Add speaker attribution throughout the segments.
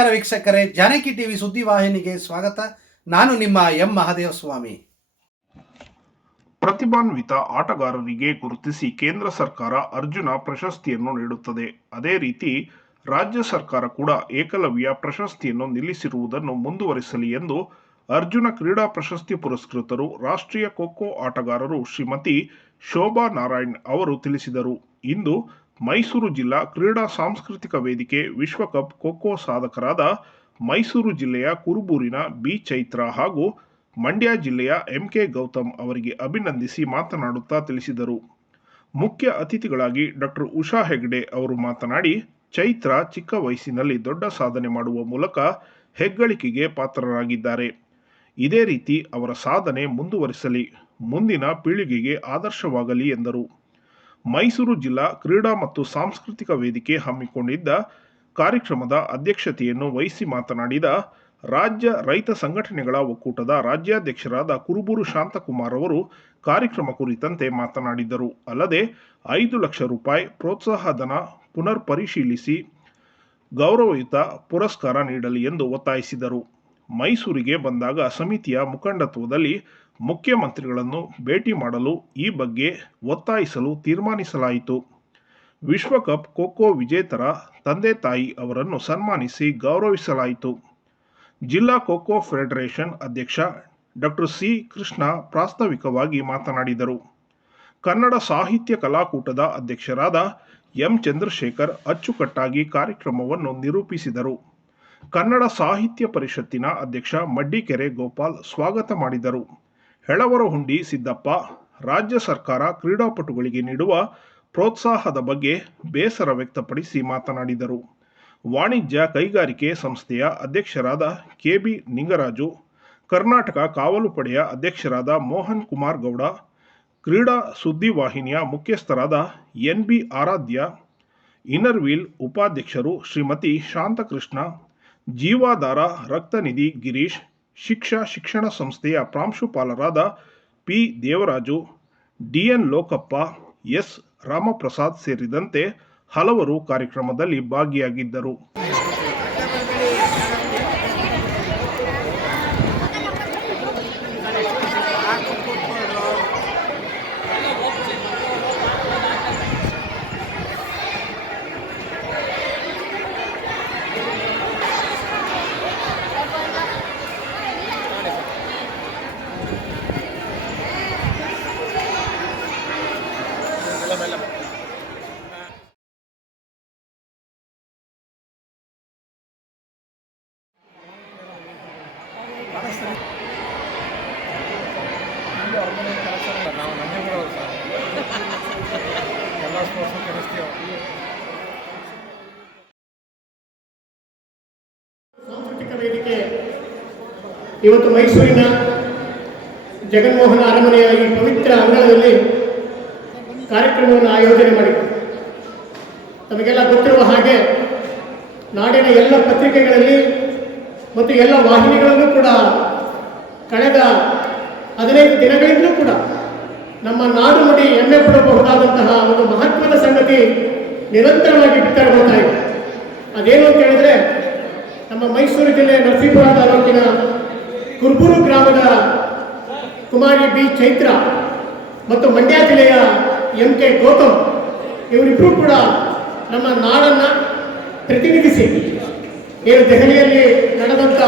Speaker 1: ನಮಸ್ಕಾರ ವೀಕ್ಷಕರೇ, ಜಾನಕಿ ಟಿವಿ ಸುದ್ದಿವಾಹಿನಿಗೆ ಸ್ವಾಗತ. ನಾನು ನಿಮ್ಮ ಎಂ ಮಹಾದೇವ ಸ್ವಾಮಿ.
Speaker 2: ಪ್ರತಿಭಾನ್ವಿತ ಆಟಗಾರರಿಗೆ ಗುರುತಿಸಿ ಕೇಂದ್ರ ಸರ್ಕಾರ ಅರ್ಜುನ ಪ್ರಶಸ್ತಿಯನ್ನು ನೀಡುತ್ತದೆ. ಅದೇ ರೀತಿ ರಾಜ್ಯ ಸರ್ಕಾರ ಕೂಡ ಏಕಲವ್ಯ ಪ್ರಶಸ್ತಿಯನ್ನು ನಿಲ್ಲಿಸಿರುವುದನ್ನು ಮುಂದುವರಿಸಲಿ ಎಂದು ಅರ್ಜುನ ಕ್ರೀಡಾ ಪ್ರಶಸ್ತಿ ಪುರಸ್ಕೃತರು, ರಾಷ್ಟ್ರೀಯ ಖೋಖೋ ಆಟಗಾರರು ಶ್ರೀಮತಿ ಶೋಭಾ ನಾರಾಯಣ್ ಅವರು ತಿಳಿಸಿದರು. ಇಂದು ಮೈಸೂರು ಜಿಲ್ಲಾ ಕ್ರೀಡಾ ಸಾಂಸ್ಕೃತಿಕ ವೇದಿಕೆ ವಿಶ್ವಕಪ್ ಖೋಖೋ ಸಾಧಕರಾದ ಮೈಸೂರು ಜಿಲ್ಲೆಯ ಕುರುಬೂರಿನ ಬಿ ಚೈತ್ರ ಹಾಗೂ ಮಂಡ್ಯ ಜಿಲ್ಲೆಯ ಎಂ ಕೆ ಗೌತಮ್ ಅವರಿಗೆ ಅಭಿನಂದಿಸಿ ಮಾತನಾಡುತ್ತಾ ತಿಳಿಸಿದರು. ಮುಖ್ಯ ಅತಿಥಿಗಳಾಗಿ ಡಾಕ್ಟರ್ ಉಷಾ ಹೆಗ್ಡೆ ಅವರು ಮಾತನಾಡಿ, ಚೈತ್ರ ಚಿಕ್ಕ ವಯಸ್ಸಿನಲ್ಲಿ ದೊಡ್ಡ ಸಾಧನೆ ಮಾಡುವ ಮೂಲಕ ಹೆಗ್ಗಳಿಕೆಗೆ ಪಾತ್ರರಾಗಿದ್ದಾರೆ. ಇದೇ ರೀತಿ ಅವರ ಸಾಧನೆ ಮುಂದುವರಿಸಲಿ, ಮುಂದಿನ ಪೀಳಿಗೆಗೆ ಆದರ್ಶವಾಗಲಿ ಎಂದರು. ಮೈಸೂರು ಜಿಲ್ಲಾ ಕ್ರೀಡಾ ಮತ್ತು ಸಾಂಸ್ಕೃತಿಕ ವೇದಿಕೆ ಹಮ್ಮಿಕೊಂಡಿದ್ದ ಕಾರ್ಯಕ್ರಮದ ಅಧ್ಯಕ್ಷತೆಯನ್ನು ವಹಿಸಿ ಮಾತನಾಡಿದ ರಾಜ್ಯ ರೈತ ಸಂಘಟನೆಗಳ ಒಕ್ಕೂಟದ ರಾಜ್ಯಾಧ್ಯಕ್ಷರಾದ ಕುರುಬೂರು ಶಾಂತಕುಮಾರ್ ಅವರು ಕಾರ್ಯಕ್ರಮ ಕುರಿತಂತೆ ಮಾತನಾಡಿದರು. ಅಲ್ಲದೆ ಐದು ಲಕ್ಷ ರೂಪಾಯಿ ಪ್ರೋತ್ಸಾಹಧನ ಪುನರ್ ಪರಿಶೀಲಿಸಿ ಗೌರವಯುತ ಪುರಸ್ಕಾರ ನೀಡಲಿ ಎಂದು ಒತ್ತಾಯಿಸಿದರು. ಮೈಸೂರಿಗೆ ಬಂದಾಗ ಸಮಿತಿಯ ಮುಖಂಡತ್ವದಲ್ಲಿ ಮುಖ್ಯಮಂತ್ರಿಗಳನ್ನು ಭೇಟಿ ಮಾಡಲು ಈ ಬಗ್ಗೆ ಒತ್ತಾಯಿಸಲು ತೀರ್ಮಾನಿಸಲಾಯಿತು. ವಿಶ್ವಕಪ್ ಖೋಖೋ ವಿಜೇತರ ತಂದೆ ತಾಯಿ ಅವರನ್ನು ಸನ್ಮಾನಿಸಿ ಗೌರವಿಸಲಾಯಿತು. ಜಿಲ್ಲಾ ಖೋಖೋ ಫೆಡರೇಷನ್ ಅಧ್ಯಕ್ಷ ಡಾಕ್ಟರ್ ಸಿ. ಕೃಷ್ಣ ಪ್ರಾಸ್ತಾವಿಕವಾಗಿ ಮಾತನಾಡಿದರು. ಕನ್ನಡ ಸಾಹಿತ್ಯ ಕಲಾಕೂಟದ ಅಧ್ಯಕ್ಷರಾದ ಎಂ. ಚಂದ್ರಶೇಖರ್ ಅಚ್ಚುಕಟ್ಟಾಗಿ ಕಾರ್ಯಕ್ರಮವನ್ನು ನಿರೂಪಿಸಿದರು. ಕನ್ನಡ ಸಾಹಿತ್ಯ ಪರಿಷತ್ತಿನ ಅಧ್ಯಕ್ಷ ಮಡ್ಡಿಕೆರೆ ಗೋಪಾಲ್ ಸ್ವಾಗತ ಮಾಡಿದರು. ಹೆಳವರಹುಂಡಿ ಸಿದ್ದಪ್ಪ, ರಾಜ್ಯ ಸರ್ಕಾರ ಕ್ರೀಡಾಪಟುಗಳಿಗೆ ನೀಡುವ ಪ್ರೋತ್ಸಾಹದ ಬಗ್ಗೆ ಬೇಸರ ವ್ಯಕ್ತಪಡಿಸಿ ಮಾತನಾಡಿದರು. ವಾಣಿಜ್ಯ ಕೈಗಾರಿಕೆ ಸಂಸ್ಥೆಯ ಅಧ್ಯಕ್ಷರಾದ ಕೆಬಿ ನಿಂಗರಾಜು, ಕರ್ನಾಟಕ ಕಾವಲು ಪಡೆಯ ಅಧ್ಯಕ್ಷರಾದ ಮೋಹನ್ ಕುಮಾರ್ ಗೌಡ ಕ್ರೀಡಾ ಸುದ್ದಿವಾಹಿನಿಯ ಮುಖ್ಯಸ್ಥರಾದ ಎನ್ ಬಿ ಆರಾಧ್ಯ, ಇನ್ನರ್ವೀಲ್ ಉಪಾಧ್ಯಕ್ಷರು ಶ್ರೀಮತಿ ಶಾಂತಕೃಷ್ಣ, ಜೀವಾಧಾರ ರಕ್ತನಿಧಿ ಗಿರೀಶ್ ಶಿಕ್ಷಾ ಶಿಕ್ಷಣ ಸಂಸ್ಥೆಯ ಪ್ರಾಂಶುಪಾಲರಾದ P. Devaraju DN Lokappa S. Ramaprasad ಸೇರಿದಂತೆ ಹಲವರು ಕಾರ್ಯಕ್ರಮದಲ್ಲಿ ಭಾಗಿಯಾಗಿದ್ದರು
Speaker 3: ನಾವು ನಂಜನಗೂಡು ಸರ್ ಎಲ್ಲ ಸ್ಪೋರ್ಟ್ಸು ಕಲಿಸ್ತೀವಿ
Speaker 4: ಸಾಂಸ್ಕೃತಿಕ ವೇದಿಕೆ ಇವತ್ತು ಮೈಸೂರಿನ ಜಗನ್ಮೋಹನ ಅರಮನೆಯ ಈ ಪವಿತ್ರ ಅಂಗಳದಲ್ಲಿ ಕಾರ್ಯಕ್ರಮವನ್ನು ಆಯೋಜನೆ ಮಾಡಿದೆ ತಮಗೆಲ್ಲ ಗೊತ್ತಿರುವ ಹಾಗೆ ನಾಡಿನ ಎಲ್ಲ ಪತ್ರಿಕೆಗಳಲ್ಲಿ ಮತ್ತು ಎಲ್ಲ ವಾಹಿನಿಗಳಲ್ಲೂ ಕೂಡ ಕಳೆದ ಹದಿನೈದು ದಿನಗಳಿಂದಲೂ ಕೂಡ ನಮ್ಮ ನಾಡು ನುಡಿ ಹೆಮ್ಮೆ ಪಡಬಹುದಾದಂತಹ ಒಂದು ಮಹತ್ವದ ಸಂಗತಿ ನಿರಂತರವಾಗಿ ಬಿತ್ತರಗೊಳ್ತಾ ಇದೆ. ಅದೇನು ಅಂತ ಹೇಳಿದ್ರೆ ನಮ್ಮ ಮೈಸೂರು ಜಿಲ್ಲೆ ನರಸೀಪುರ ತಾಲೂಕಿನ ಕುರ್ಬೂರು ಗ್ರಾಮದ ಕುಮಾರಿ ಬಿ. ಚೈತ್ರ ಮತ್ತು ಮಂಡ್ಯ ಜಿಲ್ಲೆಯ ಎಂ. ಕೆ. ಗೌತಮ್ ಇವರಿಬ್ಬರೂ ಕೂಡ ನಮ್ಮ ನಾಡನ್ನು ಪ್ರತಿನಿಧಿಸಿ ಏನು ದೆಹಲಿಯಲ್ಲಿ ನಡೆದಂಥ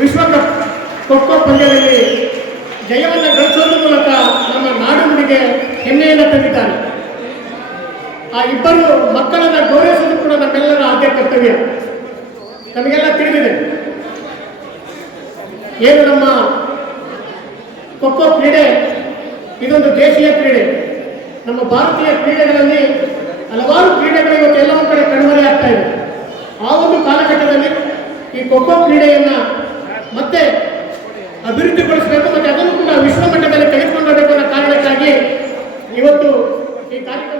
Speaker 4: ವಿಶ್ವಕಪ್, ಖೋಖೋ ಪಂದ್ಯದಲ್ಲಿ ಜಯವನ್ನು ಗಳಿಸೋದ್ರ ಮೂಲಕ ನಮ್ಮ ನಾಡಿನೊಂದಿಗೆ ಹೆಮ್ಮೆಯನ್ನು ತಂದಿದ್ದಾರೆ. ಆ ಇಬ್ಬರು ಮಕ್ಕಳನ್ನು ಗೌರವಿಸೋದು ಕೂಡ ನಮ್ಮೆಲ್ಲರ ಆದ್ಯ ಕರ್ತವ್ಯ. ನಮಗೆಲ್ಲ ತಿಳಿದಿದೆ. ಏನು ನಮ್ಮ ಖೋಖೋ ಕ್ರೀಡೆ? ಇದೊಂದು ದೇಶೀಯ ಕ್ರೀಡೆ. ನಮ್ಮ ಭಾರತೀಯ ಕ್ರೀಡೆಗಳಲ್ಲಿ ಹಲವಾರು ಕ್ರೀಡೆಗಳು ಇವತ್ತು ಎಲ್ಲವೂ ಕಡೆ ಕಣ್ಮರೆ ಆಗ್ತಾ ಇದೆ ಆ ಒಂದು ಕಾಲಘಟ್ಟದಲ್ಲಿ ಈ ಖೋಖೋ ಕ್ರೀಡೆಯನ್ನ ಮತ್ತೆ ಅಭಿವೃದ್ಧಿಗೊಳಿಸಬೇಕು ಮತ್ತೆ ಅದನ್ನು ಕೂಡ ವಿಶ್ವ ಮಟ್ಟದಲ್ಲಿ ತೆಗೆದುಕೊಂಡು ಹೋಗಬೇಕು ಅನ್ನೋ ಕಾರಣಕ್ಕಾಗಿ ಇವತ್ತು ಈ ಕಾರ್ಯಕ್ರಮವನ್ನು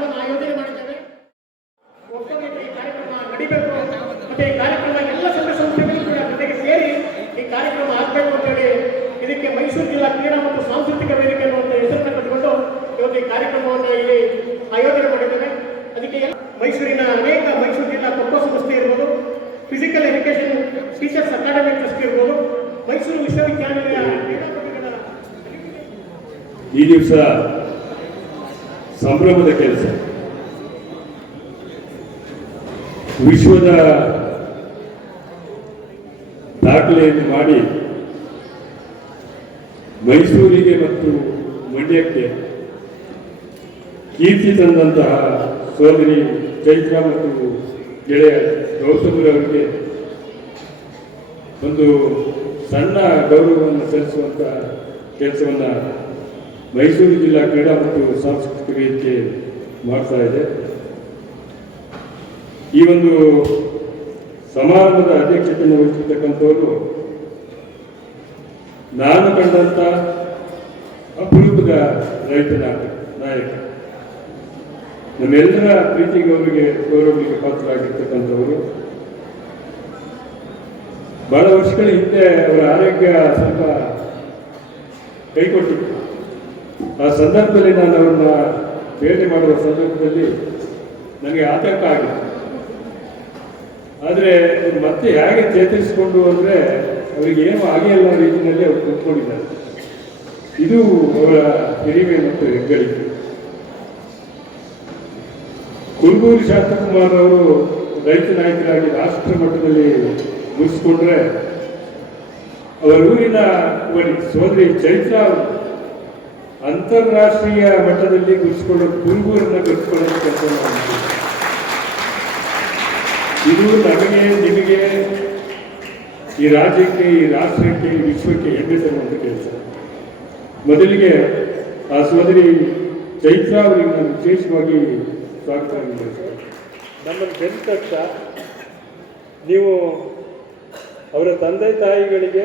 Speaker 4: ಈ
Speaker 5: ದಿವಸ ಸಂಭ್ರಮದ ಕೆಲಸ. ವಿಶ್ವದ ದಾಖಲೆಯನ್ನು ಮಾಡಿ ಮೈಸೂರಿಗೆ ಮತ್ತು ಮಂಡ್ಯಕ್ಕೆ ಕೀರ್ತಿ ತಂದಂತಹ ಸೋದರಿ ಚೈತ್ರ ಮತ್ತು ಗೆಳೆಯ ಗೌತಮರವರಿಗೆ ಒಂದು ಸಣ್ಣ ಗೌರವವನ್ನು ಸಲ್ಲಿಸುವಂಥ ಕೆಲಸವನ್ನು ಮೈಸೂರು ಜಿಲ್ಲಾ ಕ್ರೀಡಾ ಮತ್ತು ಸಾಂಸ್ಕೃತಿಕ ವೇದಿಕೆ ಮಾಡ್ತಾ ಇದೆ. ಈ ಒಂದು ಸಮಾರಂಭದ ಅಧ್ಯಕ್ಷತೆಯನ್ನು ವಹಿಸಿರ್ತಕ್ಕಂಥವರು ನಾನು ಕಂಡಂಥ ಅಪರೂಪದ ರೈತ ನಾಯಕ. ನಮ್ಮೆಲ್ಲರ ಪ್ರೀತಿ ಗೌರವಿಗೆ ಪಾತ್ರ ಪಾತ್ರರಾಗಿರ್ತಕ್ಕಂಥವರು. ಬಹಳ ವರ್ಷಗಳ ಹಿಂದೆ ಅವರ ಆರೋಗ್ಯ ಸ್ವಲ್ಪ ಕೈಕೊಟ್ಟಿತ್ತು. ಆ ಸಂದರ್ಭದಲ್ಲಿ ನಾನು ಅವ್ರನ್ನ ಭೇಟಿ ಮಾಡುವ ಸಂದರ್ಭದಲ್ಲಿ ನನಗೆ ಆತಂಕ ಆಗಿತ್ತು. ಆದರೆ ಮತ್ತೆ ಹೇಗೆ ಚೇತರಿಸಿಕೊಂಡು ಅಂದರೆ ಅವರಿಗೆ ಏನು ಆಗಿಲ್ಲ ರೀತಿಯಲ್ಲಿ ಅವ್ರು ಕೂತ್ಕೊಂಡಿದ್ದಾರೆ. ಇದು ಅವರ ಹಿರಿಮೆ ಮತ್ತು ಹೆಗ್ಗಳಿಕೆ. ಕುರುಬೂರು ಶಾಂತಕುಮಾರ್ ಅವರು ರೈತ ನಾಯಕರಾಗಿ ರಾಷ್ಟ್ರ ಮಟ್ಟದಲ್ಲಿ ಮುಗಿಸ್ಕೊಂಡ್ರೆ ಅವರ ಊರಿನ ಸೋದರಿ ಚೈತ್ರ ಅಂತಾರಾಷ್ಟ್ರೀಯ ಮಟ್ಟದಲ್ಲಿ ಗುರುಸ್ಕೊಳ್ಳೋ ಕುರುಗೂರನ್ನ ಗುರುಸ್ಕೊಳ್ಳೋ ಕೆಲಸ ಇದು ನಮಗೆ, ನಿಮಗೆ ಈ ರಾಜ್ಯಕ್ಕೆ, ಈ ರಾಷ್ಟ್ರಕ್ಕೆ, ಈ ವಿಶ್ವಕ್ಕೆ ಹೆಮ್ಮೆ ತರುವಂಥ ಕೆಲಸ ಮೊದಲಿಗೆ ಆ ಸೋದರಿ ಚೈತ್ರ ಅವರಿಗೆ ನಾನು ವಿಶೇಷವಾಗಿ ಸ್ವಾಗತ. ನಮ್ಮನ್ನು ಬೆಂದ ತಕ್ಷಣ ನೀವು ಅವರ ತಂದೆ ತಾಯಿಗಳಿಗೆ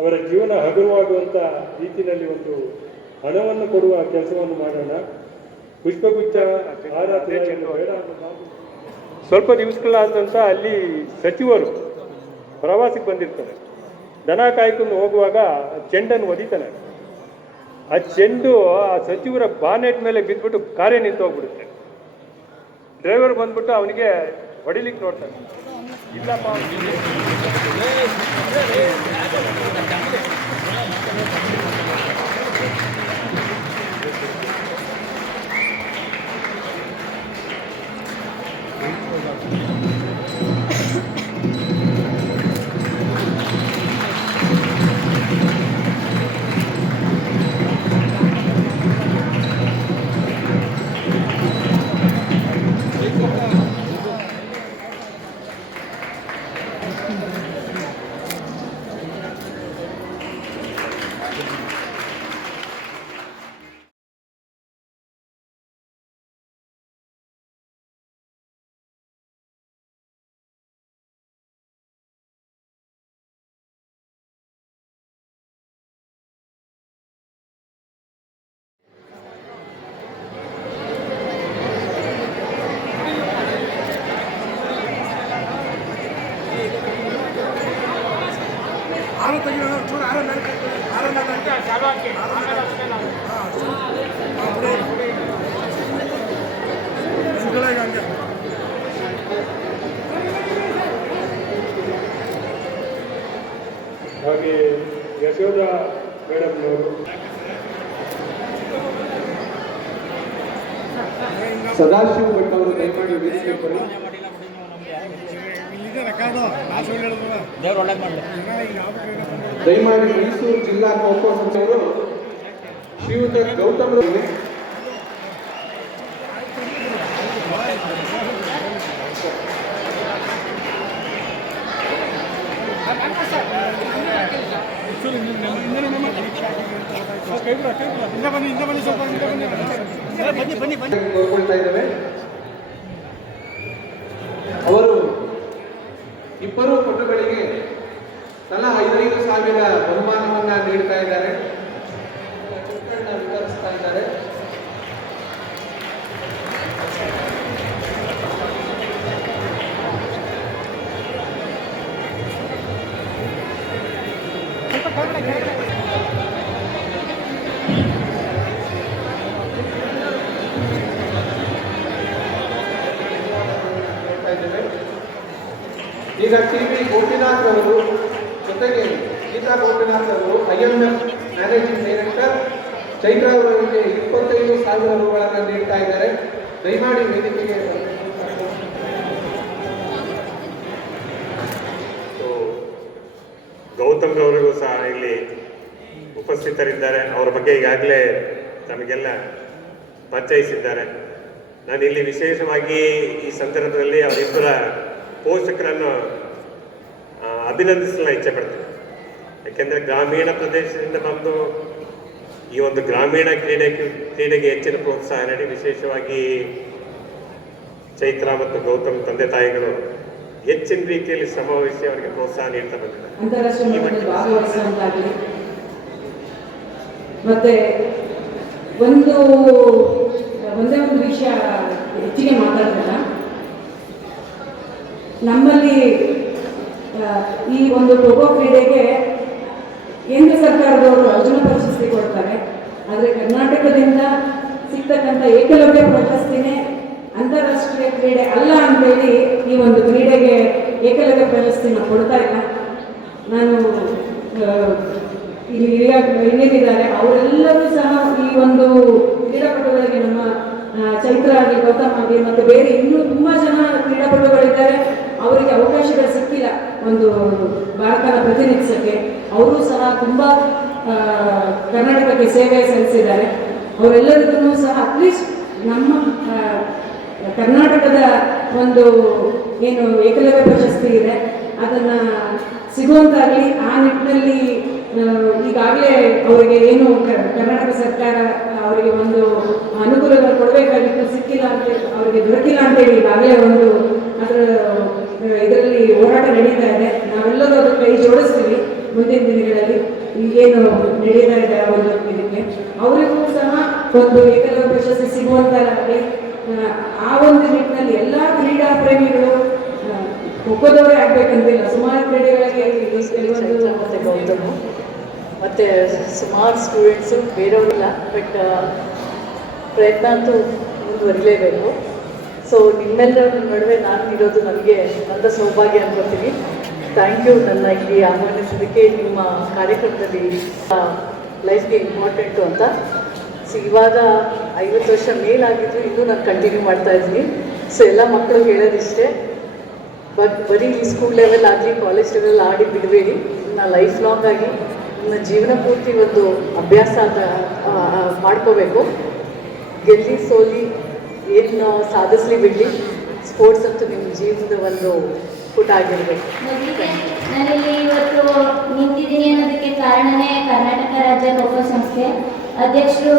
Speaker 5: ಅವರ ಜೀವನ ಹಗುರವಾಗುವಂಥ ರೀತಿಯಲ್ಲಿ ಒಂದು ಹಣವನ್ನು ಕೊಡುವ ಕೆಲಸವನ್ನು ಮಾಡೋಣ. ಪುಷ್ಪಗುಚ್ಛ ಸ್ವಲ್ಪ ದಿವಸಗಳಾದ ನಂತರ ಅಲ್ಲಿ ಸಚಿವರು ಪ್ರವಾಸಕ್ಕೆ ಬಂದಿರ್ತಾರೆ. ದನ ಕಾಯ್ಕೊಂಡು ಹೋಗುವಾಗ ಚೆಂಡನ್ನು ಒದಿತಾನೆ. ಆ ಚೆಂಡು ಆ ಸಚಿವರ ಬಾನೆಟ್ ಮೇಲೆ ಬಿದ್ದುಬಿಟ್ಟು ಕಾರ್ಯ ನಿಂತು ಹೋಗ್ಬಿಡುತ್ತೆ ಡ್ರೈವರ್ ಬಂದ್ಬಿಟ್ಟು ಅವನಿಗೆ ಹೊಡಿಲಿಕ್ಕೆ ನೋಡ್ತಾರೆ ಇಲ್ಲಪ್ಪ ಅವ್ನಿಗೆ
Speaker 3: ಹಾಗೆ
Speaker 5: ಯಶೋಧ ಮೇಡಮ್ನವರು
Speaker 6: ಸದಾಶಿವ ಭಟ್ ಅವರು ದಯಮಾಡಿ ವೇದಿಕೆ ದಯಮಾಡಿ ಮೈಸೂರು ಜಿಲ್ಲಾ ಖೋಖೋ ಸಂಸ್ಥೆಯವರು ಶ್ರೀಯುತ ಗೌತಮ್ ರವರಿಗೆ
Speaker 3: ಚೂರು ಹಿಂದೆ ಹಿಂದೆ ನಮ್ಮ ಕೈ ಬಿಡ ಕೈ ಬಿಡ ಹಿಂದೆ ಬನ್ನಿ ಹಿಂದೆ ಬನ್ನಿ ಸ್ವಲ್ಪ ಹಿಂದೆ ಬನ್ನಿ ಬನ್ನಿ ಬನ್ನಿ ಬನ್ನಿ
Speaker 6: ಅವರು ಇಬ್ಬರು ಪಟುಗಳಿಗೆ ತಲಾ ಐದೈದು ಸಾವಿರ ಬಹುಮಾನವನ್ನ ನೀಡ್ತಾ ಇದ್ದಾರೆ.
Speaker 7: ಗೌತಮ್ ರವರಿಗೂ ಸಹ ಇಲ್ಲಿ ಉಪಸ್ಥಿತರಿದ್ದಾರೆ. ಅವರ ಬಗ್ಗೆ ಈಗಾಗಲೇ ತಮಗೆಲ್ಲ ಪರಿಚಯಿಸಿದ್ದಾರೆ. ನಾನು ಇಲ್ಲಿ ವಿಶೇಷವಾಗಿ ಈ ಸಂದರ್ಭದಲ್ಲಿ ಅವರಿಬ್ಬರ ಪೋಷಕರನ್ನು ಅಭಿನಂದಿಸಲು ಇಚ್ಛೆ ಪಡ್ತೇನೆ. ಯಾಕೆಂದರೆ ಗ್ರಾಮೀಣ ಪ್ರದೇಶದಿಂದ ಬಂದು ಈ ಒಂದು ಗ್ರಾಮೀಣ ಕ್ರೀಡೆ, ಕ್ರೀಡೆಗೆ ಹೆಚ್ಚಿನ ಪ್ರೋತ್ಸಾಹ ನೀಡಿ, ವಿಶೇಷವಾಗಿ ಚೈತ್ರ ಮತ್ತು ಗೌತಮ್ ತಂದೆ ತಾಯಿಗಳು ಹೆಚ್ಚಿನ ರೀತಿಯಲ್ಲಿ ಶ್ರಮ ವಹಿಸಿ ಅವರಿಗೆ ಪ್ರೋತ್ಸಾಹ ನೀಡ್ತಾ ಬಂದಿದ್ದಾರೆ.
Speaker 8: ಮತ್ತೆ ಒಂದು ಒಂದೇ ಒಂದು ವಿಷಯ ಹೆಚ್ಚಿಗೆ ಮಾತಾಡೋಣ ನಮ್ಮಲ್ಲಿ ಈ ಒಂದು ಖೋಖೋ ಕ್ರೀಡೆಗೆ ಕೇಂದ್ರ ಸರ್ಕಾರದವರು ಅರ್ಜುನ ಪ್ರಶಸ್ತಿ ಕೊಡ್ತಾರೆ. ಆದರೆ ಕರ್ನಾಟಕದಿಂದ ಸಿಗ್ತಕ್ಕಂಥ ಏಕಲವ್ಯ ಪ್ರಶಸ್ತಿನೇ ಅಂತಾರಾಷ್ಟ್ರೀಯ ಕ್ರೀಡೆ ಅಲ್ಲ ಅಂತೇಳಿ ಈ ಒಂದು ಕ್ರೀಡೆಗೆ ಏಕಲವ್ಯ ಪ್ರಶಸ್ತಿನ ಕೊಡ್ತಾ ಇಲ್ಲ. ನಾನು ಇಲ್ಲಿ ಹಿರಿಯ ಹಿರಿಯರಿದ್ದಾರೆ. ಅವರೆಲ್ಲರೂ ಸಹ ಈ ಒಂದು ಕ್ರೀಡಾಪಟುಗಳಿಗೆ ನಮ್ಮ ಚೈತ್ರ ಆಗಲಿ, ಗೌತಮ್ ಆಗಲಿ ಮತ್ತು ಬೇರೆ ಇನ್ನೂ ತುಂಬ ಜನ ಕ್ರೀಡಾಪಟುಗಳಿದ್ದಾರೆ. ಅವರಿಗೆ ಅವಕಾಶಗಳು ಸಿಕ್ಕಿಲ್ಲ ಒಂದು ಭಾರತನ ಪ್ರತಿನಿಧಿಸೋಕ್ಕೆ. ಅವರು ಸಹ ತುಂಬ ಕರ್ನಾಟಕಕ್ಕೆ ಸೇವೆ ಸಲ್ಲಿಸಿದ್ದಾರೆ. ಅವರೆಲ್ಲರಿಗೂ ಸಹ ಅಟ್ಲೀಸ್ಟ್ ನಮ್ಮ ಕರ್ನಾಟಕದ ಒಂದು ಏನು ಏಕಲವ್ಯ ಪ್ರಶಸ್ತಿ ಇದೆ. ಅದನ್ನು ಸಿಗುವಂತಾಗಲಿ ಆ ನಿಟ್ಟಿನಲ್ಲಿ ಈಗಾಗಲೇ ಅವರಿಗೆ ಏನು ಕರ್ನಾಟಕ ಸರ್ಕಾರ ಅವರಿಗೆ ಒಂದು ಅನುಕೂಲಗಳು ಕೊಡಬೇಕಾಗಿತ್ತು, ಸಿಕ್ಕಿಲ್ಲ ಅಂತ ಅವರಿಗೆ ದೊರಕಿಲ್ಲ ಅಂತೇಳಿ ಈಗಾಗಲೇ ಒಂದು ಅದರ ಇದರಲ್ಲಿ ಹೋರಾಟ ನಡೀತಾ ಇದೆ. ನಾವೆಲ್ಲರೂ ಅದಕ್ಕೆ ಕೈ ಜೋಡಿಸ್ತೀವಿ ಮುಂದಿನ ದಿನಗಳಲ್ಲಿ. ಈಗೇನು ನಡೀತಾ ಇದೆ ಒಂದು ಇದಕ್ಕೆ. ಅವರಿಗೂ ಸಹ ಒಂದು ಏಕಲವ್ಯ ಪ್ರಶಸ್ತಿ ಸಿಗುವಂತಾಗಲಿ. ಆ ಒಂದು ನಿಟ್ಟಿನಲ್ಲಿ ಎಲ್ಲ ಕ್ರೀಡಾ ಪ್ರೇಮಿಗಳು ಖೋಖೋದವರೇ ಆಗ್ಬೇಕಂತಿಲ್ಲ. ಸುಮಾರು ಕ್ರೀಡೆಗಳಿಗೆ
Speaker 9: ಮತ್ತೆ ಮತ್ತು ಸುಮಾರು ಸ್ಟೂಡೆಂಟ್ಸು ಬೇರೆಯವರಿಲ್ಲ. ಬಟ್ ಪ್ರಯತ್ನ ಅಂತೂ ಮುಂದುವರಿಲೇಬೇಕು. ಸೊ ನಿಮ್ಮೆಲ್ಲರ ನಡುವೆ ನಾನು ಇರೋದು ನನಗೆ ನನ್ನ ಸೌಭಾಗ್ಯ ಅನ್ಕೋತೀನಿ. ಥ್ಯಾಂಕ್ ಯು ನನ್ನ ಇಲ್ಲಿ ಆಹ್ವಾನಿಸೋದಕ್ಕೆ ನಿಮ್ಮ ಕಾರ್ಯಕ್ರಮದಲ್ಲಿ ಲೈಫ್ಗೆ ಇಂಪಾರ್ಟೆಂಟು ಅಂತ. ಸೊ ಇವಾಗ ಐವತ್ತು ವರ್ಷ ಮೇಲಾಗಿದ್ರು ಇನ್ನೂ ನಾನು ಕಂಟಿನ್ಯೂ ಮಾಡ್ತಾ ಇದ್ದೀನಿ. ಸೊ ಎಲ್ಲ ಮಕ್ಕಳು ಹೇಳೋದಿಷ್ಟೇ ಬಟ್ ಬರೀ ಈ ಸ್ಕೂಲ್ ಲೆವೆಲ್ ಆಗಲಿ ಕಾಲೇಜ್ ಲೆವೆಲ್ ಆಡಿ ಬಿಡಬೇಡಿ. ನನ್ನ ಲೈಫ್ ಲಾಂಗ್ ಆಗಿ ನನ್ನ ಜೀವನ ಪೂರ್ತಿ ಒಂದು ಅಭ್ಯಾಸ ಅಂತ ಮಾಡ್ಕೋಬೇಕು. ಗೆಲ್ಲಿ, ಸೋಲಿ ಏನು ಸಾಧಿಸ್ಲಿ ಬಿಡಲಿ. ಸ್ಪೋರ್ಟ್ಸ್ ಅಂತೂ ನಿಮ್ಮ ಜೀವನದ ಒಂದು ಪುಟ ಆಗಿರಬೇಕು.
Speaker 10: ನಾನಿಲ್ಲಿ ಇವತ್ತು ನಿಂತಿದ್ದೀನಿ ಅನ್ನೋದಕ್ಕೆ ಕಾರಣನೇ ಕರ್ನಾಟಕ ರಾಜ್ಯ ಖೋಖೋ ಸಂಸ್ಥೆ. ಅಧ್ಯಕ್ಷರು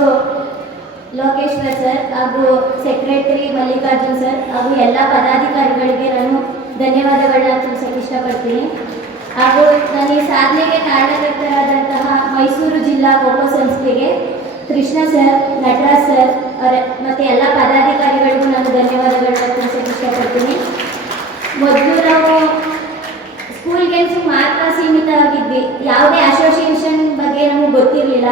Speaker 10: ಲೋಕೇಶ್ವರ್ ಸರ್ ಹಾಗೂ ಸೆಕ್ರೆಟರಿ ಮಲ್ಲಿಕಾರ್ಜುನ್ ಸರ್ ಹಾಗೂ ಎಲ್ಲ ಪದಾಧಿಕಾರಿಗಳಿಗೆ ನಾನು ಧನ್ಯವಾದಗಳನ್ನ ತಿಳಿಸೋಕೆ ಇಷ್ಟಪಡ್ತೀನಿ. ಹಾಗೂ ನನ್ನ ಈ ಸಾಧನೆಗೆ ಕಾರಣಕರ್ತರಾದಂತಹ ಮೈಸೂರು ಜಿಲ್ಲಾ ಖೋಖೋ ಸಂಸ್ಥೆಗೆ ಕೃಷ್ಣ ಸರ್, ನಟರಾಜ್ ಸರ್ ಅವರ ಮತ್ತು ಎಲ್ಲ ಪದಾಧಿಕಾರಿಗಳಿಗೂ ನಾನು ಧನ್ಯವಾದಗಳನ್ನ ತಿಳಿಸೋಕೆ ಇಷ್ಟಪಡ್ತೀನಿ. ಮೊದಲು ನಾವು ಸ್ಕೂಲ್ ಮಾತ್ರ ಸೀಮಿತವಾಗಿದ್ವಿ. ಯಾವುದೇ ಅಸೋಸಿಯೇಷನ್ ಬಗ್ಗೆ ನಮಗೆ ಗೊತ್ತಿರಲಿಲ್ಲ.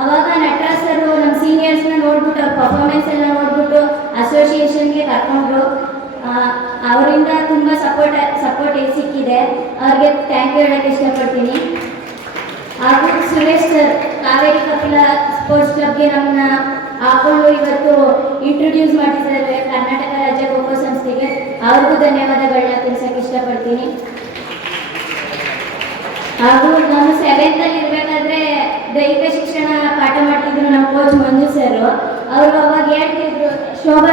Speaker 10: ಅವಾಗ ನಟರಾಜ್ ಸರ್ ನಮ್ಮ ಸೀನಿಯರ್ಸ್ನ ನೋಡ್ಬಿಟ್ಟು ಅವ್ರ ಪರ್ಫಾರ್ಮೆನ್ಸ್ ಎಲ್ಲ ನೋಡ್ಬಿಟ್ಟು ಅಸೋಸಿಯೇಷನ್ಗೆ ಕರ್ಕೊಂಡ್ರು. ಅವರಿಂದ ತುಂಬ ಸಪೋರ್ಟ್ ಸಪೋರ್ಟ್ ಸಿಕ್ಕಿದೆ. ಅವ್ರಿಗೆ ಥ್ಯಾಂಕ್ ಯು ಹೇಳಕ್ಕೆ ಇಷ್ಟಪಡ್ತೀನಿ. ಹಾಗೂ ಸುರೇಶ್ ಸರ್ ಕಾವೇರಿ ಕಪಿಲ ಸ್ಪೋರ್ಟ್ಸ್ ಕ್ಲಬ್ಗೆ ನಮ್ಮನ್ನ ಹಾಕೊಂಡು ಇವತ್ತು ಇಂಟ್ರೊಡ್ಯೂಸ್ ಮಾಡಿದ್ದಾರೆ ಕರ್ನಾಟಕ ರಾಜ್ಯ ಖೋಖೋ ಸಂಸ್ಥೆಗೆ. ಅವ್ರಿಗೂ ಧನ್ಯವಾದಗಳನ್ನ সবাই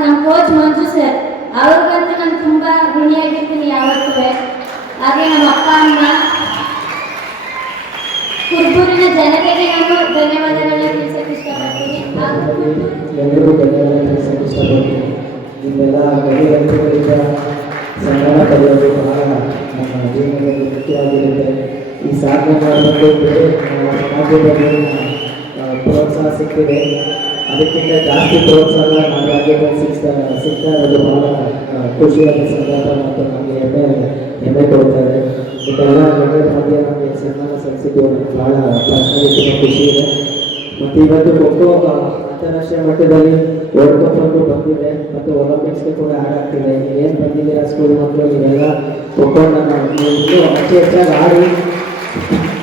Speaker 10: ನಮ್ಮ ಕೋಚ್ ಮಂಜು ಸರ್ ಅವ್ರಿಗಂತೂ ನಾನು ತುಂಬ ಋಣಿಯಾಗಿರ್ತೀನಿ ಯಾವತ್ತೂ. ಹಾಗೆ ನಮ್ಮ ಅಪ್ಪ, ಅಮ್ಮ, ಕುರ್ಬೂರಿನ ಜನತೆಗೆ ನಾನು ಧನ್ಯವಾದಗಳನ್ನ ತಿಳಿಸೋಕೆ ಇಷ್ಟಪಡ್ತೀನಿ.
Speaker 11: ಧನ್ಯವಾದ ತಿಳಿಸಕ್ಕೆ ನಮ್ಮ ಈ ಸಾಧನೆ ಮಾಡಬೇಕು ಸಮಾಜದಲ್ಲಿ ಪ್ರೋತ್ಸಾಹ ಸಿಕ್ಕಿದೆ. ಅದಕ್ಕಿಂತ ಜಾಸ್ತಿ ಪ್ರೋತ್ಸಾಹ ನಮ್ಮ ರಾಜ್ಯದಲ್ಲಿ ಸಿಗ್ತಾ ಸಿಗ್ತಾ ಇರೋದು ಆ, ಖುಷಿಯಾದ ಸಂದರ್ಭ ಮತ್ತು ನಮಗೆ ಹೆಮ್ಮೆ ಹೆಮ್ಮೆ ಕೊಡ್ತಾರೆ ಇದೆಲ್ಲ ಹೆಮ್ಮೆ ಭಾಗ್ಯ ನಮಗೆ ಸನ್ಮಾನ ಸಲ್ಲಿಸಿದ್ದು ಭಾಳ ಬಹಳ ಪರ್ಸನಲಿ ಖುಷಿ ಇದೆ. ಮತ್ತು ಇವತ್ತು ಖೋಖೋ ಅಂತಾರಾಷ್ಟ್ರೀಯ ಮಟ್ಟದಲ್ಲಿ ವರ್ಲ್ಡ್ ಕಪ್ ಬಂದಿದೆ ಮತ್ತು ಒಲಿಂಪಿಕ್ಸ್ಗೆ ಕೂಡ ಆಡ್ ಆಗ್ತಿದೆ ಏನು ಬಂದಿದ್ದೀರಾ ಸ್ಕೂಲ್ ಮಕ್ಕಳು? ನೀವೆಲ್ಲ ಖೋಖೋನ ನೀವು ಅತಿ ಹೆಚ್ಚಾಗಿ ಆಡಿ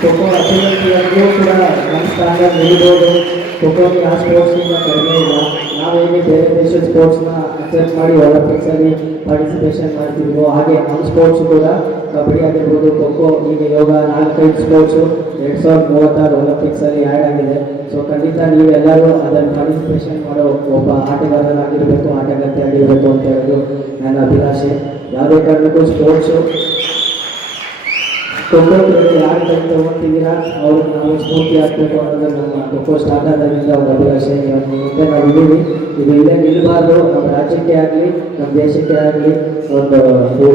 Speaker 11: ಖೋಖೋ ಅಭಿವೃದ್ಧಿಯಾಗೂ ಕೂಡ ನಮ್ಮ ಸ್ಥಾನ ನಿಲ್ಬೋದು ಖೋಖೋಗೆ ಆ ಸ್ಪೋರ್ಟ್ಸ್ಗಿಂತ ಕಡಿಮೆ ಇಲ್ಲ ನಾವೇನು ಬೇರೆ ದೇಶದ ಸ್ಪೋರ್ಟ್ಸ್ನ ಅಕ್ಸೆಪ್ಟ್ ಮಾಡಿ ಒಲಿಂಪಿಕ್ಸಲ್ಲಿ ಪಾರ್ಟಿಸಿಪೇಷನ್ ಮಾಡ್ತಿದ್ವೋ. ಹಾಗೆ ನಮ್ಮ ಸ್ಪೋರ್ಟ್ಸ್ ಕೂಡ ಕಬಡ್ಡಿ ಆಗಿರ್ಬೋದು ಖೋಖೋ ಈಗ ಯೋಗ, ನಾಲ್ಕೈದು ಸ್ಪೋರ್ಟ್ಸು ಎರಡು ಸಾವಿರದ ಮೂವತ್ತಾರು ಒಲಿಂಪಿಕ್ಸಲ್ಲಿ ಆ್ಯಡ್ ಆಗಿದೆ. ಸೊ ಖಂಡಿತ ನೀವೆಲ್ಲರೂ ಅದನ್ನು ಪಾರ್ಟಿಸಿಪೇಷನ್ ಮಾಡೋ ಒಬ್ಬ ಆಟಗಾರನಾಗಿರಬೇಕು ಆಟಗಾರ್ತಿ ಆಗಿರಬೇಕು ಅಂತ ಹೇಳೋದು ನನ್ನ ಅಭಿಲಾಷೆ. ಯಾವುದೇ ಕಾರಣಕ್ಕೂ ಸ್ಪೋರ್ಟ್ಸು ಖೋಖೋ ಯಾರು ಅವ್ರಿಗೆ ನಾವು ಸ್ಫೂರ್ತಿ ಆಗಬೇಕು ನಮ್ಮ ಖೋಖೋ ಸ್ಟಾರ್ಟ್ ಆದಾಗಿಂದ ಅವ್ರ ನಾವು ಇದ್ದೀವಿ. ನಮ್ಮ ರಾಜ್ಯಕ್ಕೆ ಆಗಲಿ, ನಮ್ಮ ದೇಶಕ್ಕೆ ಆಗಲಿ, ಒಂದು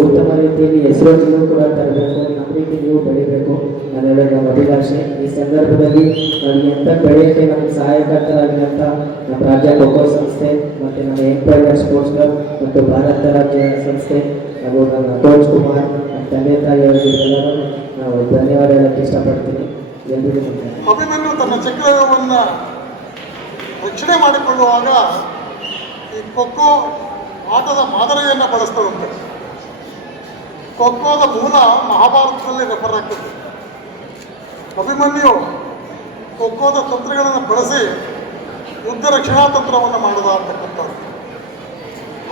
Speaker 11: ಉತ್ತಮ ರೀತಿಯಲ್ಲಿ ಹೆಸರು ಕೂಡ ತರಬೇಕು. ನಮ್ಮ ರೀತಿ ನೀವು ಬೆಳಿಬೇಕು. ಅನ್ನೋದೇ ನಮ್ಮ ಅಭಿಲಾಷೆ. ಈ ಸಂದರ್ಭದಲ್ಲಿ ನಮಗೆ ಎಂತ ಬೆಳೆಯೋಕ್ಕೆ ನಮಗೆ ಸಹಾಯಕರ್ತರಾಗಿರಂಥ ನಮ್ಮ ರಾಜ್ಯ ಖೋಖೋ ಸಂಸ್ಥೆ, ಮತ್ತು ನಮ್ಮ ಎಂಪೈರ್ ಸ್ಪೋರ್ಟ್ಸ್ ಕ್ಲಬ್ ಮತ್ತು ಭಾರತ ರಾಜ್ಯ ಸಂಸ್ಥೆ ಹಾಗೂ ನಮ್ಮ ಕೋಚ್ ಕುಮಾರ್ ತಂದೆ ತಾಯಿಯವರಿಗೆಲ್ಲರೂ ನಾವು ಧನ್ಯವಾದ ಹೇಳಕ್ಕೆ ಇಷ್ಟಪಡ್ತೀನಿ
Speaker 3: ಎಲ್ಲರಿಗೂ ತನ್ನ ಚಕ್ರವ್ಯೂಹವನ್ನು ರಕ್ಷಣೆ ಮಾಡಿಕೊಳ್ಳುವಾಗ ಈ ಖೋಖೋ ಆಟದ ಮಾದರಿಯನ್ನು ಬಳಸ್ತದಂತೆ. ಖೋಖೋದ ಮೂಲ ಮಹಾಭಾರತದಲ್ಲಿ ರೆಫರ್ ಆಗ್ತದೆ. ಅಭಿಮನ್ಯು ಖೋಖೋದ ತಂತ್ರಗಳನ್ನು ಬಳಸಿ ಯುದ್ಧ ರಕ್ಷಣಾ ತಂತ್ರವನ್ನು ಮಾಡಿದ ಅಂತಕ್ಕಂಥದ್ದು.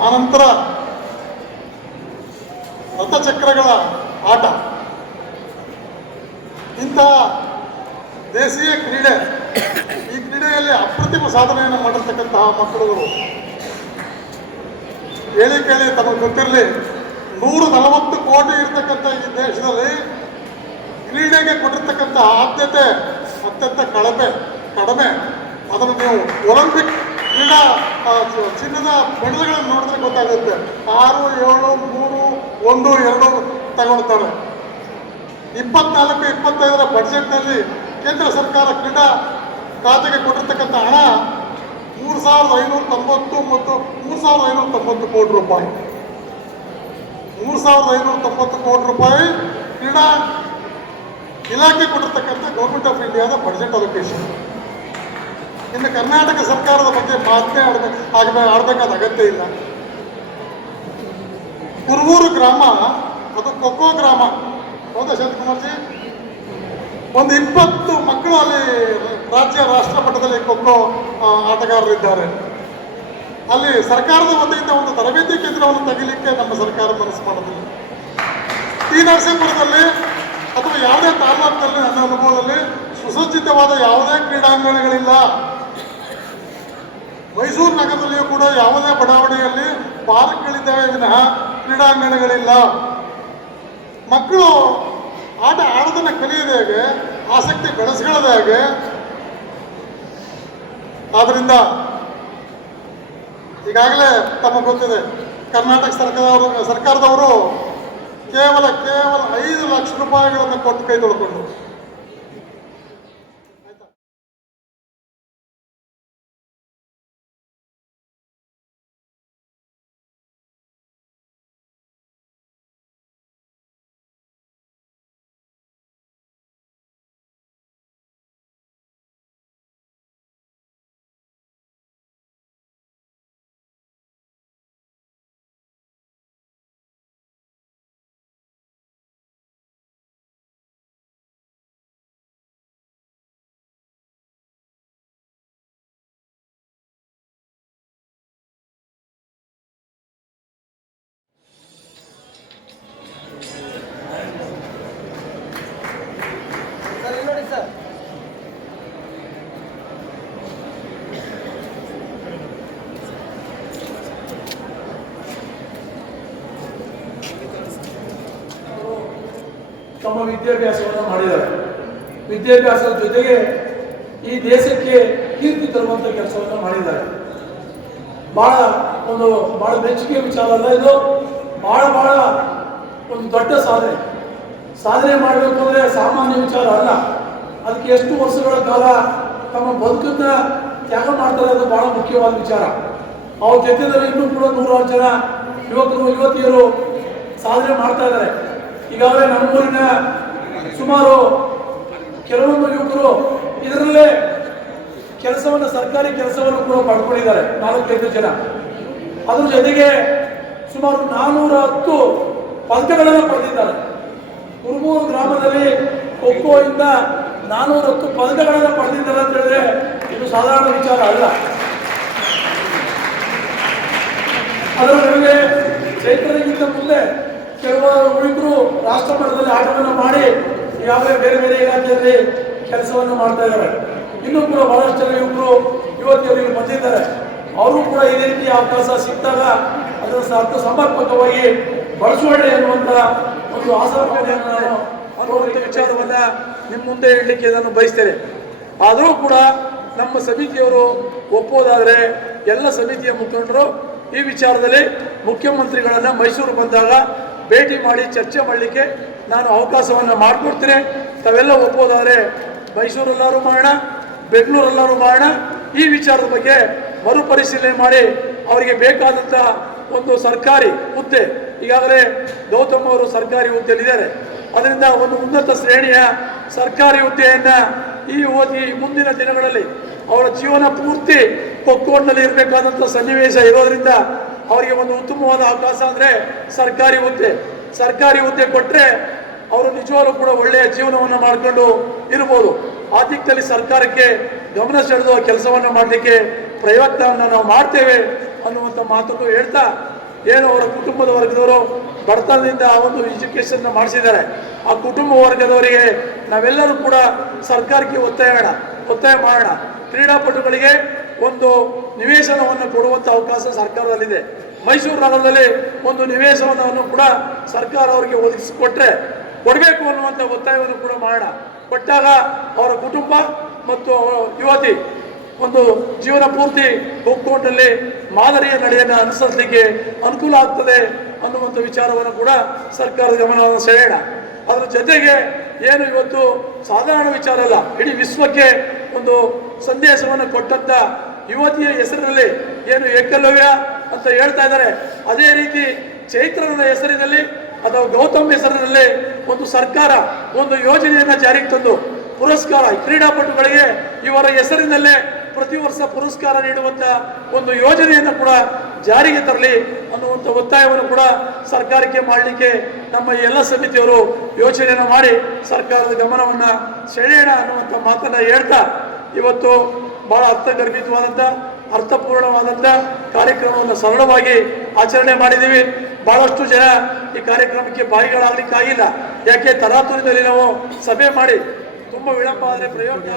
Speaker 3: ಆನಂತರ ರಥಚಕ್ರಗಳ ಆಟ. ಇಂತಹ ದೇಶೀಯ ಕ್ರೀಡೆ, ಈ ಕ್ರೀಡೆಯಲ್ಲಿ ಅಪ್ರತಿಮ ಸಾಧನೆಯನ್ನು ಮಾಡಿರ್ತಕ್ಕಂತಹ ಮಕ್ಕಳುಗಳು. ಹೇಳಿ ಕೇಳಿ ತಮಗೆ ಗೊತ್ತಿರಲಿ, ನೂರ ನಲವತ್ತು ಕೋಟಿ ಇರತಕ್ಕಂಥ ಈ ದೇಶದಲ್ಲಿ ಕ್ರೀಡೆಗೆ ಕೊಟ್ಟಿರ್ತಕ್ಕಂಥ ಆದ್ಯತೆ ಅತ್ಯಂತ ಕಳಪೆ, ಕಡಿಮೆ. ಅದನ್ನು ನೀವು ಒಲಿಂಪಿಕ್ ಕ್ರೀಡಾ ಚಿನ್ನದ ಮೆಡಲ್ಗಳನ್ನು ನೋಡಿದ್ರೆ ಗೊತ್ತಾಗುತ್ತೆ. ಆರು, ಏಳು, ಮೂರು ಒಂದು, ಎರಡು ತಗೊಳ್ತಾರೆ. ಇಪ್ಪತ್ನಾಲ್ಕು, ಇಪ್ಪತ್ತೈದರ ಬಡ್ಜೆಟ್ನಲ್ಲಿ ಕೇಂದ್ರ ಸರ್ಕಾರ ಕ್ರೀಡಾ ಖಾತೆಗೆ ಕೊಟ್ಟಿರ್ತಕ್ಕಂಥ ಹಣ ಮೂರು ಸಾವಿರದ ಐನೂರ ತೊಂಬತ್ತು ಮತ್ತು ಮೂರು ಸಾವಿರದ ಐನೂರ ತೊಂಬತ್ತು ಕೋಟಿ ರೂಪಾಯಿ. ಮೂರು ಸಾವಿರದ ಐನೂರ ತೊಂಬತ್ತು ಕೋಟಿ ರೂಪಾಯಿ ಕ್ರೀಡಾ ಇಲಾಖೆ ಕೊಟ್ಟಿರ್ತಕ್ಕಂಥ ಗೌರ್ಮೆಂಟ್ ಆಫ್ ಇಂಡಿಯಾದ ಬಜೆಟ್ ಅಲೋಕೇಶನ್ ಇನ್ನು ಕರ್ನಾಟಕ ಸರ್ಕಾರದ ಬಗ್ಗೆ ಮಾತೇ ಆಡ್ಬೇಕು ಆಗಬೇಕು ಆಡಬೇಕಾದ ಅಗತ್ಯ ಇಲ್ಲ. ಕುರುವೂರು ಗ್ರಾಮ, ಅದು ಕೊಕ್ಕೋ ಗ್ರಾಮ. ಹೌದಾ ಶಾಂತಕುಮಾರ್ಜಿ ಒಂದು ಇಪ್ಪತ್ತು ಮಕ್ಕಳು ಅಲ್ಲಿ ರಾಜ್ಯ ರಾಷ್ಟ್ರ ಮಟ್ಟದಲ್ಲಿ ಕೊಕ್ಕೋ ಆಟಗಾರರು ಆಟಗಾರರಿದ್ದಾರೆ ಅಲ್ಲಿ ಸರ್ಕಾರದ ವತಿಯಿಂದ ಒಂದು ತರಬೇತಿ ಕೇಂದ್ರವನ್ನು ತೆಗಿಲಿಕ್ಕೆ ನಮ್ಮ ಸರ್ಕಾರ ಮನಸ್ಸು ಮಾಡೋದಿಲ್ಲ ಈ ನರಸೀಪುರದಲ್ಲಿ ಅಥವಾ ಯಾವುದೇ ತಾಲೂಕಿನಲ್ಲಿ ನನ್ನ ಅನುಭವದಲ್ಲಿ ಸುಸಜ್ಜಿತವಾದ ಯಾವುದೇ ಕ್ರೀಡಾಂಗಣಗಳಿಲ್ಲ. ಮೈಸೂರು ನಗರದಲ್ಲಿಯೂ ಕೂಡ ಯಾವುದೇ ಬಡಾವಣೆಯಲ್ಲಿ ಪಾರ್ಕ್ಗಳಿದ್ದಾವೆ ವಿನಃ ಕ್ರೀಡಾಂಗಣಗಳಿಲ್ಲ. ಮಕ್ಕಳು ಆಟ ಆಡೋದನ್ನ ಕಲಿಯೋದು ಹೇಗೆ? ಆಸಕ್ತಿ ಬೆಳೆಸ್ಕೊಳ್ಳೋದು ಹೇಗೆ? ಆದ್ರಿಂದ ಈಗಾಗಲೇ ತಮಗೆ ಗೊತ್ತಿದೆ, ಕರ್ನಾಟಕ ಸರ್ಕಾರದವರು ಸರ್ಕಾರದವರು ಕೇವಲ ಕೇವಲ ಐದು ಲಕ್ಷ ರೂಪಾಯಿಗಳನ್ನು ಕೊಟ್ಟು ಕೈ ತೊಳ್ಕೊಂಡು
Speaker 12: ವಿದ್ಯಾಭ್ಯಾಸವನ್ನು ಮಾಡಿದ್ದಾರೆ. ವಿದ್ಯಾಭ್ಯಾಸದ ಜೊತೆಗೆ ಈ ದೇಶಕ್ಕೆ ಕೀರ್ತಿ ತರುವಂಥ ಕೆಲಸವನ್ನು ಮಾಡಿದ್ದಾರೆ. ಬಹಳ ಒಂದು ಬಹಳ ಮೆಚ್ಚುಗೆ ವಿಚಾರ ಅಲ್ಲ ಇದು. ಬಹಳ ಬಹಳ ಒಂದು ದೊಡ್ಡ ಸಾಧನೆ. ಸಾಧನೆ ಮಾಡಬೇಕು ಅಂದರೆ ಸಾಮಾನ್ಯ ವಿಚಾರ ಅಲ್ಲ. ಅದಕ್ಕೆ ಎಷ್ಟು ವರ್ಷಗಳ ಕಾಲ ತಮ್ಮ ಬದುಕನ್ನ ತ್ಯಾಗ ಮಾಡ್ತಾರೆ ಅದು ಬಹಳ ಮುಖ್ಯವಾದ ವಿಚಾರ. ಅವ್ರ ಜೊತೆಯಲ್ಲಿ ಇನ್ನೂ ಕೂಡ ನೂರಾರು ಜನ ಯುವಕರು, ಯುವತಿಯರು ಸಾಧನೆ ಮಾಡ್ತಾ ಇದ್ದಾರೆ. ಈಗಾಗಲೇ ನಮ್ಮೂರಿನ ಸುಮಾರು ಕೆಲವೊಂದು ಯುವಕರು ಇದರಲ್ಲೇ ಕೆಲಸವನ್ನು, ಸರ್ಕಾರಿ ಕೆಲಸವನ್ನು ಕೂಡ ಪಡ್ಕೊಂಡಿದ್ದಾರೆ. ನಾಲ್ಕೈದು ಜನ. ಅದ್ರ ಜೊತೆಗೆ ಸುಮಾರು ನಾನೂರ ಹತ್ತು ಪದಕಗಳನ್ನು ಪಡೆದಿದ್ದಾರೆ. ಕುರುಮೂರು ಗ್ರಾಮದಲ್ಲಿ ಖೋ ಇಂದ ನಾನೂರ ಹತ್ತು ಪದಕಗಳನ್ನು ಪಡೆದಿದ್ದಾರೆ ಅಂತ ಹೇಳಿದ್ರೆ ಇದು ಸಾಧಾರಣ ವಿಚಾರ ಅಲ್ಲ. ಅದರ ನಡುವೆ ಚೈತ್ರಿಗಿಂತ ಮುಂದೆ ಕೆಲವರು ಯುವಕರು ರಾಷ್ಟ್ರ ಮಟ್ಟದಲ್ಲಿ ಆಟವನ್ನು ಮಾಡಿ ಈಗಾಗಲೇ ಬೇರೆ ಬೇರೆ ಇಲಾಖೆಯಲ್ಲಿ ಕೆಲಸವನ್ನು ಮಾಡ್ತಾ ಇದ್ದಾರೆ. ಇನ್ನೂ ಕೂಡ ಬಹಳಷ್ಟು ಜನ ಇಬ್ಬರು ಯುವತಿಯರು ಇಲ್ಲಿ ಬಂದಿದ್ದಾರೆ. ಅವರು ಕೂಡ ಇದೇ ರೀತಿ ಅವಕಾಶ ಸಿಕ್ಕಿದಾಗ ಅದನ್ನು ಅರ್ಥ ಸಮರ್ಪಕವಾಗಿ ಬಳಸೋಣ ಎನ್ನುವಂಥ ಒಂದು ಆಸಕ್ತಿಯನ್ನು ನಾನು ಅನ್ನುವಂಥ ವಿಚಾರವನ್ನ ನಿಮ್ಮ ಮುಂದೆ ಇಡಲಿಕ್ಕೆ ನಾನು ಬಯಸ್ತೇನೆ. ಆದರೂ ಕೂಡ ನಮ್ಮ ಸಮಿತಿಯವರು ಒಪ್ಪೋದಾದರೆ ಎಲ್ಲ ಸಮಿತಿಯ ಮುಖಂಡರು ಈ ವಿಚಾರದಲ್ಲಿ ಮುಖ್ಯಮಂತ್ರಿಗಳನ್ನ ಮೈಸೂರು ಬಂದಾಗ ಭೇಟಿ ಮಾಡಿ ಚರ್ಚೆ ಮಾಡಲಿಕ್ಕೆ ನಾನು ಅವಕಾಶವನ್ನು ಮಾಡಿಕೊಡ್ತೀನಿ. ತಾವೆಲ್ಲ ಒಪ್ಪೋದಾದರೆ ಮೈಸೂರಲ್ಲಾರು ಮಾಡೋಣ, ಬೆಂಗಳೂರಲ್ಲಾರು ಮಾಡೋಣ. ಈ ವಿಚಾರದ ಬಗ್ಗೆ ಮರುಪರಿಶೀಲನೆ ಮಾಡಿ ಅವರಿಗೆ ಬೇಕಾದಂಥ ಒಂದು ಸರ್ಕಾರಿ ಹುದ್ದೆ, ಈಗಾಗಲೇ ಗೌತಮ್ ಅವರು ಸರ್ಕಾರಿ ಹುದ್ದೆಯಲ್ಲಿದ್ದಾರೆ ಅದರಿಂದ ಒಂದು ಉನ್ನತ ಶ್ರೇಣಿಯ ಸರ್ಕಾರಿ ಹುದ್ದೆಯನ್ನು ಈ ಓದಿ ಮುಂದಿನ ದಿನಗಳಲ್ಲಿ ಅವರ ಜೀವನ ಪೂರ್ತಿ ಕೊಕ್ಕೋಡ್ನಲ್ಲಿ ಇರಬೇಕಾದಂಥ ಸನ್ನಿವೇಶ ಇರೋದ್ರಿಂದ ಅವರಿಗೆ ಒಂದು ಉತ್ತಮವಾದ ಅವಕಾಶ ಅಂದರೆ ಸರ್ಕಾರಿ ಹುದ್ದೆ. ಸರ್ಕಾರಿ ಹುದ್ದೆ ಕೊಟ್ಟರೆ ಅವರು ನಿಜವಾಗ್ಲೂ ಕೂಡ ಒಳ್ಳೆಯ ಜೀವನವನ್ನು ಮಾಡಿಕೊಂಡು ಇರ್ಬೋದು. ಆ ದಿಕ್ಕಲ್ಲಿ ಸರ್ಕಾರಕ್ಕೆ ಗಮನ ಸೆಳೆದು ಕೆಲಸವನ್ನು ಮಾಡಲಿಕ್ಕೆ ಪ್ರಯತ್ನವನ್ನು ನಾವು ಮಾಡ್ತೇವೆ ಅನ್ನುವಂಥ ಮಾತನ್ನು ಹೇಳ್ತಾ ಏನು ಅವರ ಕುಟುಂಬದ ವರ್ಗದವರು ಬಡತನದಿಂದ ಆ ಒಂದು ಎಜುಕೇಶನ್ ಮಾಡಿಸಿದ್ದಾರೆ. ಆ ಕುಟುಂಬ ವರ್ಗದವರಿಗೆ ನಾವೆಲ್ಲರೂ ಕೂಡ ಸರ್ಕಾರಕ್ಕೆ ಒತ್ತಾಯ ಒತ್ತಾಯ ಮಾಡೋಣ. ಕ್ರೀಡಾಪಟುಗಳಿಗೆ ಒಂದು ನಿವೇಶನವನ್ನು ಕೊಡುವಂಥ ಅವಕಾಶ ಸರ್ಕಾರದಲ್ಲಿದೆ. ಮೈಸೂರು ನಗರದಲ್ಲಿ ಒಂದು ನಿವೇಶನವನ್ನು ಕೂಡ ಸರ್ಕಾರ ಅವರಿಗೆ ಒದಗಿಸಿಕೊಟ್ರೆ ಕೊಡಬೇಕು ಅನ್ನುವಂಥ ಒತ್ತಾಯವನ್ನು ಕೂಡ ಮಾಡೋಣ. ಕೊಟ್ಟಾಗ ಅವರ ಕುಟುಂಬ ಮತ್ತು ಅವರ ಯುವತಿ ಒಂದು ಜೀವನ ಪೂರ್ತಿ ಒಕ್ಕೂಟಲ್ಲಿ ಮಾದರಿಯ ನಡೆಯನ್ನು ಅನುಸರಿಸಲಿಕ್ಕೆ ಅನುಕೂಲ ಆಗ್ತದೆ ಅನ್ನುವಂಥ ವಿಚಾರವನ್ನು ಕೂಡ ಸರ್ಕಾರದ ಗಮನವನ್ನು ಸೆಳೆಯೋಣ. ಅದರ ಜೊತೆಗೆ ಏನು ಇವತ್ತು ಸಾಧಾರಣ ವಿಚಾರ ಅಲ್ಲ, ಇಡೀ ವಿಶ್ವಕ್ಕೆ ಒಂದು ಸಂದೇಶವನ್ನು ಕೊಟ್ಟಂತ ಯುವತಿಯ ಹೆಸರಿನಲ್ಲಿ ಏನು ಏಕಲವ್ಯ ಅಂತ ಹೇಳ್ತಾ ಇದ್ದಾರೆ. ಅದೇ ರೀತಿ ಚೈತ್ರನ ಹೆಸರಿನಲ್ಲಿ ಅಥವಾ ಗೌತಮ್ ಹೆಸರಿನಲ್ಲಿ ಒಂದು ಸರ್ಕಾರ, ಒಂದು ಯೋಜನೆಯನ್ನ ಜಾರಿಗೆ ತಂದು ಪುರಸ್ಕಾರ, ಕ್ರೀಡಾಪಟುಗಳಿಗೆ ಇವರ ಹೆಸರಿನಲ್ಲೇ ಪ್ರತಿ ವರ್ಷ ಪುರಸ್ಕಾರ ನೀಡುವಂತ ಒಂದು ಯೋಜನೆಯನ್ನು ಕೂಡ ಜಾರಿಗೆ ತರಲಿ ಅನ್ನುವಂಥ ಒತ್ತಾಯವನ್ನು ಕೂಡ ಸರ್ಕಾರಕ್ಕೆ ಮಾಡಲಿಕ್ಕೆ ನಮ್ಮ ಎಲ್ಲ ಸಮಿತಿಯವರು ಯೋಚನೆಯನ್ನು ಮಾಡಿ ಸರ್ಕಾರದ ಗಮನವನ್ನ ಸೆಳೆಯೋಣ ಅನ್ನುವಂಥ ಮಾತನ್ನ ಹೇಳ್ತಾ ಇವತ್ತು ಬಹಳ ಅರ್ಥಗರ್ಭಿತವಾದಂಥ ಅರ್ಥಪೂರ್ಣವಾದಂಥ ಕಾರ್ಯಕ್ರಮವನ್ನು ಸರಳವಾಗಿ ಆಚರಣೆ ಮಾಡಿದ್ದೀವಿ. ಬಹಳಷ್ಟು ಜನ ಈ ಕಾರ್ಯಕ್ರಮಕ್ಕೆ ಭಾಗಿಗಳಾಗಲಿಕ್ಕಾಗಿಲ್ಲ. ಯಾಕೆ, ತರಾತುರಿನಲ್ಲಿ ನಾವು ಸಭೆ ಮಾಡಿ, ತುಂಬ ವಿಳಂಬ ಆದರೆ ಪ್ರಯೋಜನ